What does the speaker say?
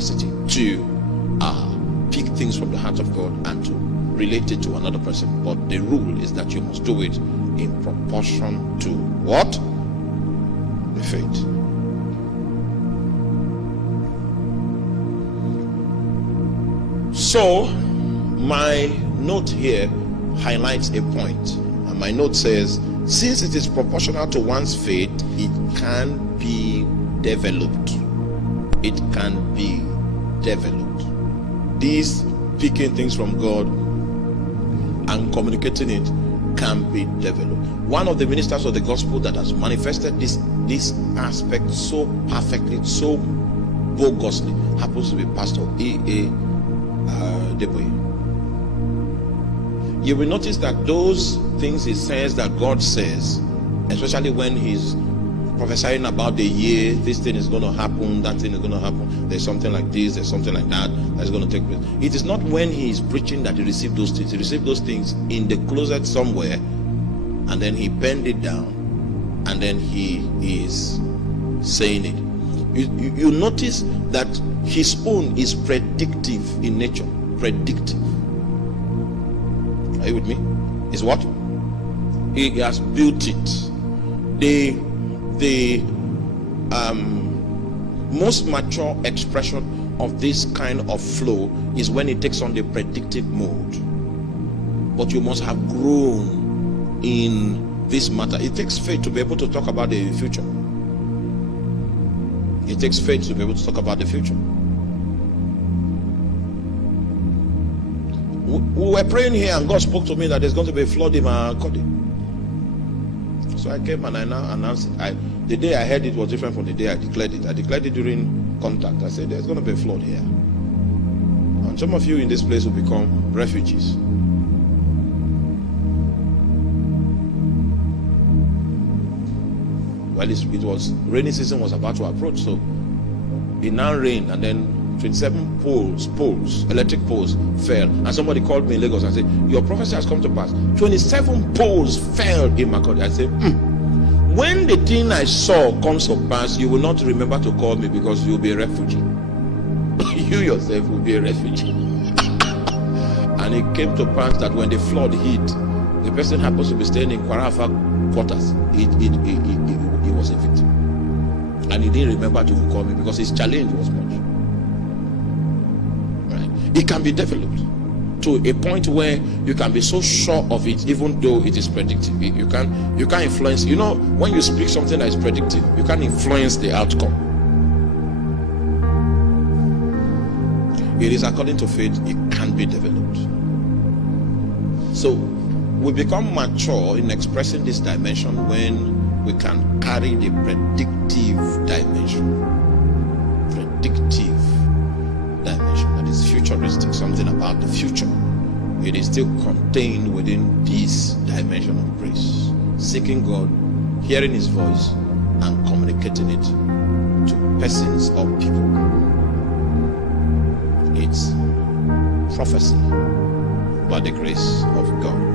capacity to pick things from the heart of God and to relate it to another person. But the rule is that you must do it in proportion to what? The faith. So, my note here highlights a point, and my note says, since it is proportional to one's faith, it can be developed. It can be developed. These picking things from God and communicating it can be developed. One of the ministers of the gospel that has manifested this aspect so perfectly, so bogusly, happens to be Pastor Enoch Adeboye. You will notice that those things he says that God says, especially when he's prophesying about the year, this thing is going to happen, that thing is going to happen, there's something like this, there's something like that that's going to take place. It is not when he is preaching that he received those things. He received those things in the closet somewhere, and then he penned it down, and then he is saying it. You notice that his own is predictive in nature. Predictive. Are you with me? Is what? He has built it. The most mature expression of this kind of flow is when it takes on the predictive mode. But you must have grown in this matter. It takes faith to be able to talk about the future. It takes faith to be able to talk about the future. We were praying here and God spoke to me that there's going to be a flood in Makodi. So I came and I now announced it. The day I heard it was different from the day I declared it. I declared it during contact. I said there's going to be a flood here. And some of you in this place will become refugees. Well, it was rainy season was about to approach, so it now rained, and then 27 poles, electric poles fell. And somebody called me in Lagos and said, your prophecy has come to pass. 27 poles fell in Makodi. I said, when the thing I saw comes to pass, you will not remember to call me because you will be a refugee. You yourself will be a refugee. And it came to pass that when the flood hit, the person happens to be staying in Kwarafa quarters. He was a victim. And he didn't remember to call me because his challenge was much. It can be developed to a point where you can be so sure of it, even though it is predictive. You can't influence. You know, when you speak something that is predictive, you can't influence the outcome. It is according to faith. It can be developed. So we become mature in expressing this dimension when we can carry the predictive dimension. Predictive dimension, that is futuristic, something about the future. It is still contained within this dimension of grace, seeking God, hearing his voice, and communicating it to persons or people. It's prophecy by the grace of God.